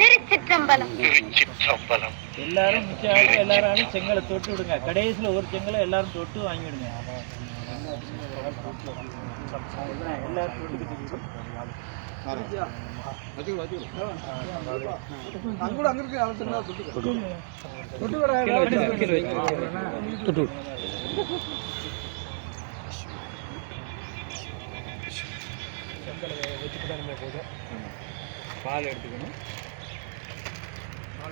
திருச்சிற்றம்பலம். திருச்சிற்றம்பலம். எல்லாரும் ஆளு எல்லாரும் செங்கலை தொட்டு விடுங்க. கடைசியில் ஒரு செங்கலை எல்லாரும் தொட்டு வாங்கிவிடுங்க எல்லாரும் தொட்டுக்கிட்டு பால் எடுத்துக்கணும்.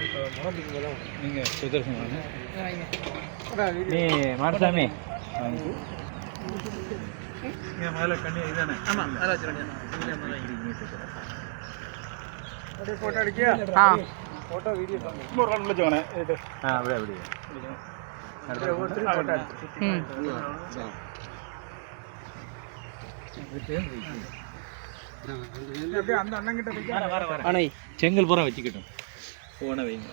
நீங்க சுதர்சன் நீ மாரசாமி முதல்ல கண்ணி இதானே ஆமாம் ஃபோட்டோ அடிக்கியா? ஃபோட்டோ வீடியோ ஒரு நாள் முடிச்சவனே ஆ அப்படியே அப்படியே. செங்கல் பூரா வச்சுக்கிட்டோம். போன வைங்க.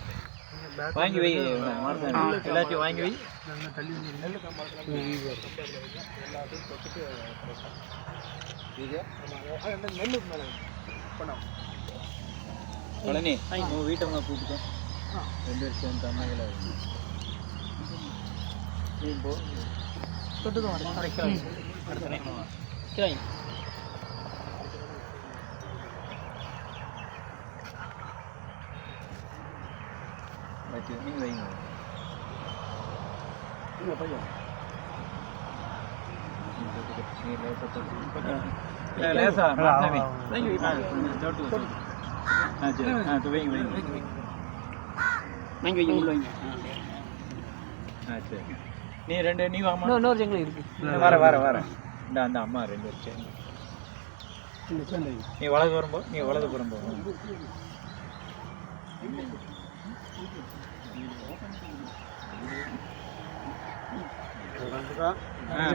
வாங்கி வை எல்லாத்தையும் வாங்கி வை. பழனி உன் வீட்டை கூப்பிட்டு ரெண்டு சேர்ந்து அம்மாயில நீ போ. கிளம்பி வச்சு நீங்கள் வைங்க லேசா வைங்க வைங்க வைங்க வாங்கி உள்ள வைங்க ஆ சரி நீ ரெண்டு நீ வாமா இன்னொரு செங்கல் இருக்கு. வர வர வர. இந்த அந்த அம்மா ரெண்டு சேர்ந்து நீ வலது வரும்போ நீ வலது புறம்போ ஆ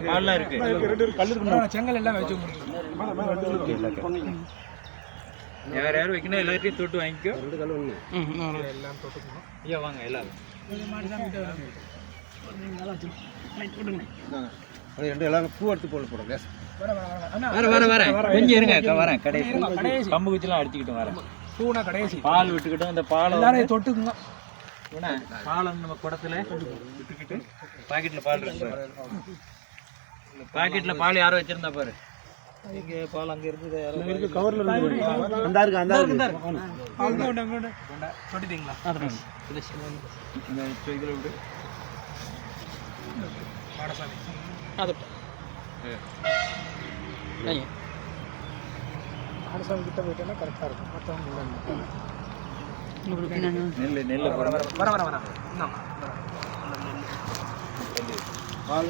பால்லாம் இருக்கு. செங்கல் எல்லாம் வச்சு யார் யார் வைக்கணும்? எல்லாத்தையும் தொட்டு வாங்கிக்கோ. ம் ஐயா வாங்க எல்லாரும். ரெண்டு எல்லாரும் பூ எடுத்து போட போடுங்க. வர வர வர கொஞ்சம் இருங்க வரேன் கடைசி. கம்பு குச்சிலாம் அடிச்சுக்கிட்டு வரேன் பூனா கடைசி. பால் விட்டுக்கிட்டோம் இந்த பாலை எல்லாரையும் தொட்டுக்குங்க. என்ன? பாலை நம்ம குடத்துல விட்டுக்கிட்டு பாக்கெட்ல பால் இருக்கு பாரு. பாக்கெட்ல பால் யாரும் வச்சிருந்தா பாரு. இங்க பால் அங்க இருக்குது யாரோ இருக்கு கவர்ல இருந்து அந்த இருக்கு. அந்த இருக்கு அங்கே உண்டு அங்கே உண்டு தொட்டுட்டீங்களா? இந்த இதுல விடு. அது வைங்க அரசாங்கம் கிட்ட போயிட்டேன்னா கரெக்டாக இருக்கும்? மற்றவங்க நெல் நெல்லை போடுங்க வர வர வர. பால்.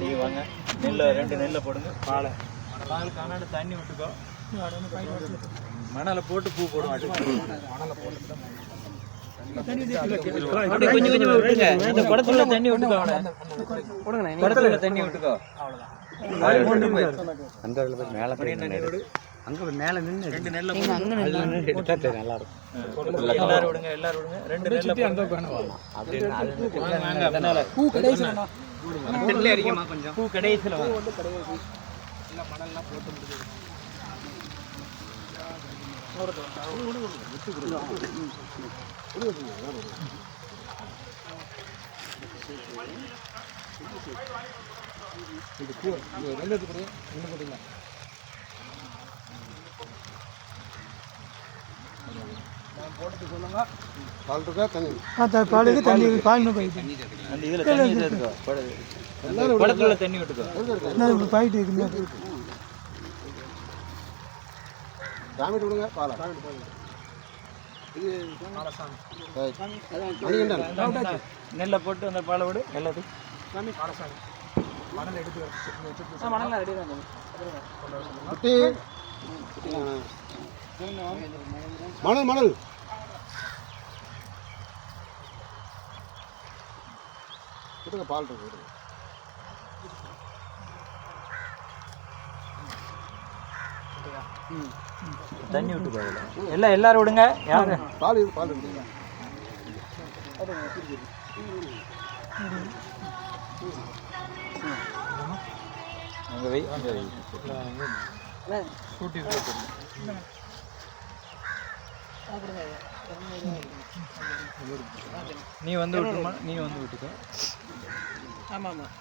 நீ வாங்க. நெல்லை ரெண்டு நெல்லை போடுங்க. பாலை. பால் காணாடு தண்ணி விட்டுக்கோ. மணலை போட்டு பூ போடும் அப்படியே கொஞ்சம் கொஞ்சமா விட்டுங்க இந்த குடத்துல தண்ணி விட்டுக்கோ அவனை. கொடுங்கண்ணே குடத்துல தண்ணி விட்டுக்கோ. அந்த மேல அங்க மேல நின்னு ரெண்டு நெல்லை போடுங்க நல்லா இருக்கும். எல்லாரும் விடுங்க எல்லாரும் விடுங்க. ரெண்டு நெல்லை அதனால பூ கடைசி பூ கடைசியில் வாங்க பால் இருக்கா தண்ணி பாலுக்கு தண்ணி பால் போயிட்டு அந்த இதுல தண்ணி சேர்த்துக்கோ குட- குடத்துல தண்ணி விட்டுக்கோ. பாயிட்டு இருக்கு? ராமிட்டு விடுங்க பாலா. இது மணிகண்டன் நெல்லை போட்டு அந்த பாலை விடு எல்லாத்தையும் மணலாம் ரெடி தான் குட்டி. மணல் மணல். விடுங்க பால் இருக்கு தண்ணி விட்டுக்கோ அதுல எல்லாம் எல்லாரும் விடுங்க. யாரு? பால் இது பால் இருக்கு. அங்கே வை. அங்கே வை நீ வந்து விட்டுமா நீ வந்து விட்டுக்கோ. ஆமாம் ஆமாம்.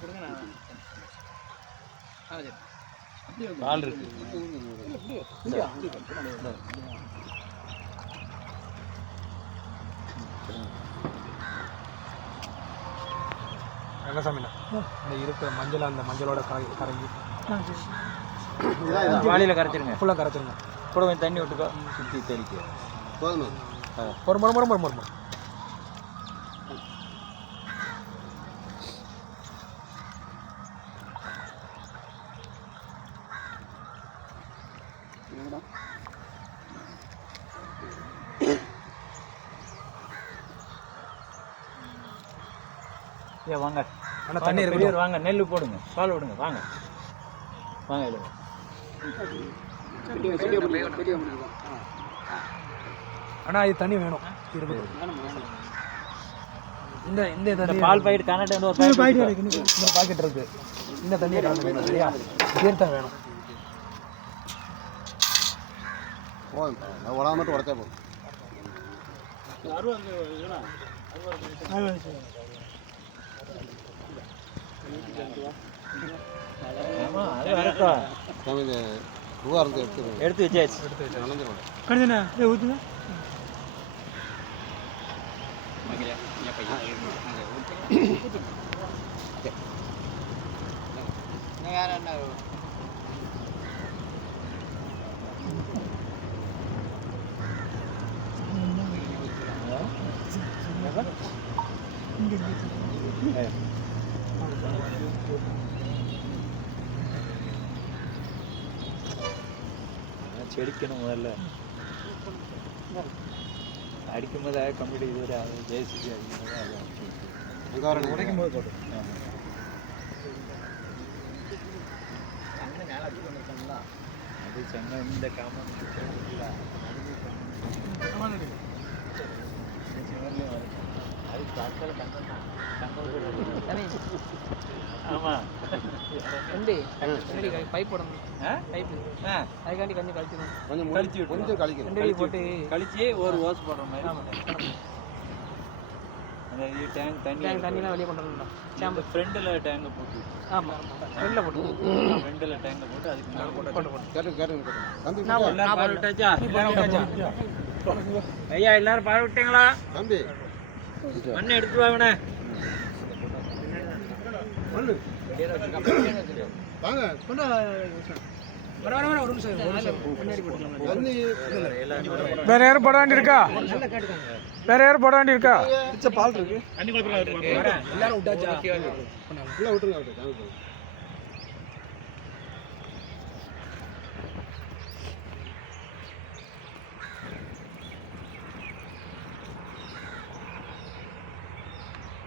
கொடுங்க நான் ஆ சரி பால் இருக்கு. வெங்கசாமிண்ணா இந்த இருக்கிற மஞ்சள் அந்த மஞ்சளோட கரை கரைஞ்சி. வாளியில் கரைச்சிருங்க. ஃபுல்லாக கரைச்சிருங்க. கூட கொஞ்சம் தண்ணி விட்டுக்கோ. சுற்றி தெளிக்க. போதுமா? ஒரு முறை முறை முறை முறை. ஏ வாங்க. அண்ணா தண்ணி தண்ணி இருக்கு இருக்கு வாங்க நெல் போடுங்க பால் விடுங்க வாங்க. வாங்க எழுங்க அண்ணா இது தண்ணி வேணும். இந்த இந்த பால் பாக்கெட் கனெக்ட் ஒரு பாக்கெட் இந்த பாக்கெட் இருக்கு. இந்த தண்ணியை கலந்து வேணும் சரியா? தீர்த்தம் வேணும். போதும். நான் உடம்பு மட்டும் உடச்சா போதும் எடுத்து எடுத்து வச்சாச்சு. நனைஞ்சிரும் கடுதுண்ணா இதை ஊற்றுங்க செடிக்கணும் முதல்ல. அடிக்கும் போது கம்ப்ளீட் இது அடிக்கும் போது அது அங்கே வர உடைக்கும் போது போட்டு அது சென்னை இந்த காமன் அது பக்கத்தில் கங்கல் தான் கங்கல் போட்டு ஆமா ரெண்டு ரெண்டு பைப் போடணும். ஆ? அதுக்காண்டி கொஞ்சம் கழிச்சிடும் கொஞ்சம் கழிச்சு. கொஞ்சம் கழிக்கணும். ரெண்டு போட்டு கழிச்சு ஒரு ஓஸ் போடுற மாதிரி. அந்த டேங்க் தண்ணி டேங்க் தண்ணிலாம் வெளியே கொண்டு வரணும் நம்ம ஃப்ரண்ட்டில் டேங்கை போட்டு. ஆமாம் வெளில போட்டு. ஃப்ரண்ட்டில் டேங்கை போட்டு அதுக்கு மேலே போட்டு. போட்டு போட்டு. கேட்டு கேட்டு ஐயா எல்லாரும் பால் விட்டீங்களா? தம்பி. மண்ணை எடுத்து வாங்கண்ணே வாங்க வேற யாரும் போட வேண்டி இருக்கா நல்லா கேட்டுக்காங்க. வேற யாரும் போட வேண்டி இருக்கா பால் இருக்கு. எல்லாரும் விட்டாச்சா? விட்டுருங்க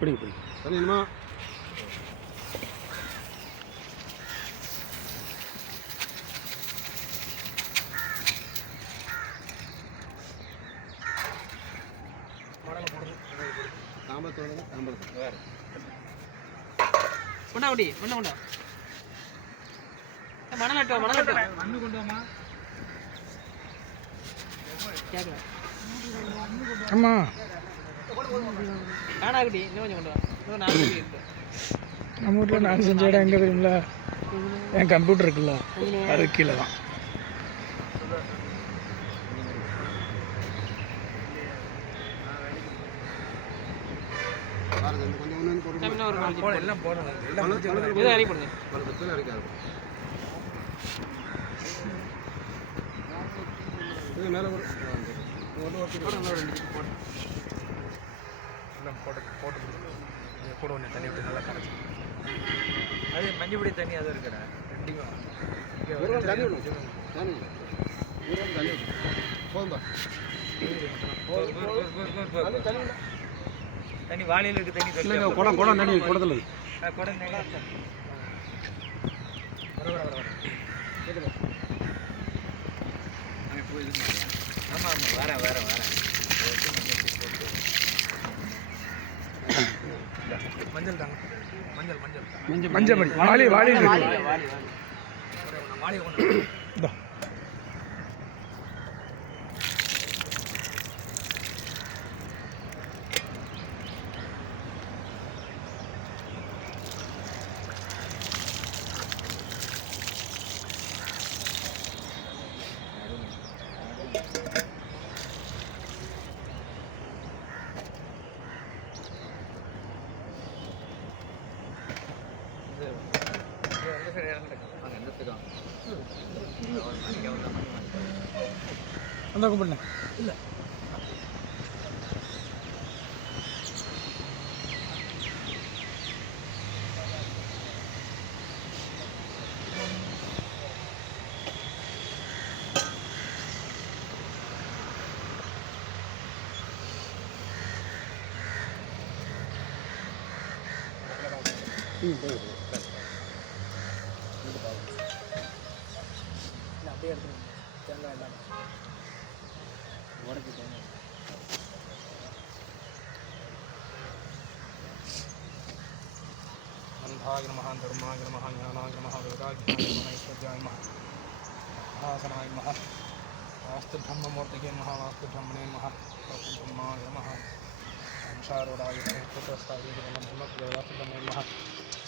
விட்டு சாமி போதும். பிடி பிடி தண்ணி வேணுமா தாம்பரத்தோட தாம்பரத்தோட கொண்டா குடி கொண்டா கொண்டா மணல் நட்டு வா, மணல் நட்டு வா. மண்ணு கொண்டு வாமா கேட்கல ஆமா குடி இன்னும் கொஞ்சம் கொண்டு வா. இன்னும் நாலு குடி இருக்கு. நம்ம வீட்டில் நான் செஞ்ச இடம் எங்கே தெரியுங்களா என் கம்ப்யூட்டர் இருக்குல்ல? அது கீழே தான். எல்லாம் போடணும் இது மேலே ஒரு ஒன்று ஒருத்தர் எல்லாம் போட்டு போட்டு இது கூட ஒன்று தண்ணி விட்டு நல்லா கரைச்சி அது மஞ்சப்பொடி தண்ணி அது இருக்குடா. ஒரு வாரம் தண்ணி விடணும் தண்ணி தண்ணி போதும்பா. தண்ணி தண்ணி விட. தண்ணி வாளியில் இருக்கு தண்ணி இல்லைங்க குடம் குடம் தண்ணி குடத்தில். குடம் ஆமா ஆமா வரேன் வரேன் வரேன் மஞ்சள் தாங்க மஞ்சள் மஞ்சள் மஞ்சமடி வாலி வாலி இருக்கு மாலையை கொண்டு இந்தா. அந்த அப்படியே எடுத்துக்கணும் தேங்காய் இல்லாமல் உடச்சி தேங்காய் அன்பாக நமஹ தர்மாக நமஹ ஞானாக நமஹ வேதாகிய நமஹ ஐஸ்வர்யாய நமஹ